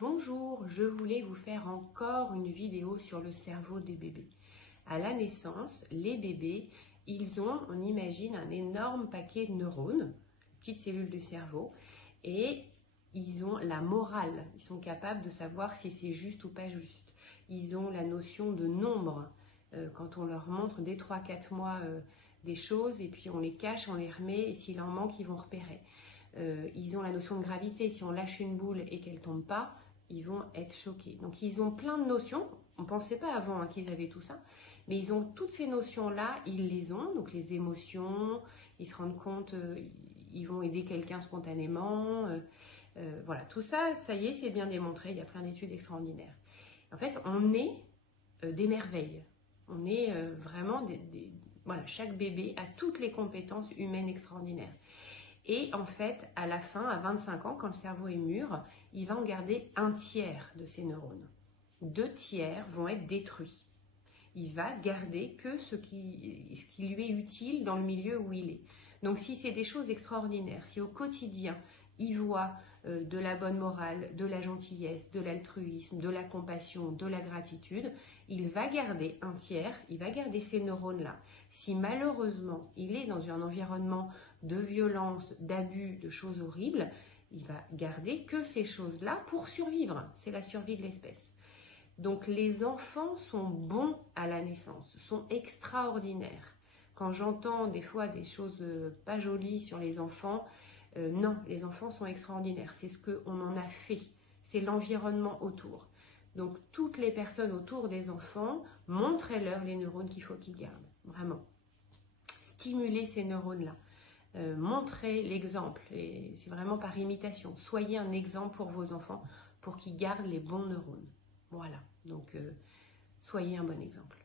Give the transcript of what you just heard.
Bonjour, je voulais vous faire encore une vidéo sur le cerveau des bébés. À la naissance, les bébés, ils ont, on imagine, un énorme paquet de neurones, petites cellules du cerveau, et ils ont la morale. Ils sont capables de savoir si c'est juste ou pas juste. Ils ont la notion de nombre. Quand on leur montre dès 3-4 mois des choses, et puis on les cache, on les remet, et s'il en manque, ils vont repérer. Ils ont la notion de gravité. Si on lâche une boule et qu'elle ne tombe pas, ils vont être choqués. Donc ils ont plein de notions. On ne pensait pas avant qu'ils avaient tout ça, mais ils ont toutes ces notions-là, ils les ont. Donc les émotions, ils se rendent compte, ils vont aider quelqu'un spontanément. Voilà, tout ça, ça y est, c'est bien démontré. Il y a plein d'études extraordinaires. En fait, on est des merveilles. On est vraiment voilà, chaque bébé a toutes les compétences humaines extraordinaires. Et en fait, à la fin, à 25 ans, quand le cerveau est mûr, il va en garder 1/3 de ses neurones. 2/3 vont être détruits. Il va garder que ce qui lui est utile dans le milieu où il est. Donc si c'est des choses extraordinaires, si au quotidien, il voit de la bonne morale, de la gentillesse, de l'altruisme, de la compassion, de la gratitude, il va garder 1/3, il va garder ces neurones-là. Si malheureusement, il est dans un environnement de violence, d'abus, de choses horribles, il va garder que ces choses-là pour survivre. C'est la survie de l'espèce. Donc les enfants sont bons à la naissance, sont extraordinaires. Quand j'entends des fois des choses pas jolies sur les enfants, non, les enfants sont extraordinaires. C'est ce qu'on en a fait, c'est l'environnement autour. Donc toutes les personnes autour des enfants, montrez-leur les neurones qu'il faut qu'ils gardent, vraiment. Stimulez ces neurones-là. Montrez l'exemple, et c'est vraiment par imitation. Soyez un exemple pour vos enfants pour qu'ils gardent les bons neurones. Voilà, donc soyez un bon exemple.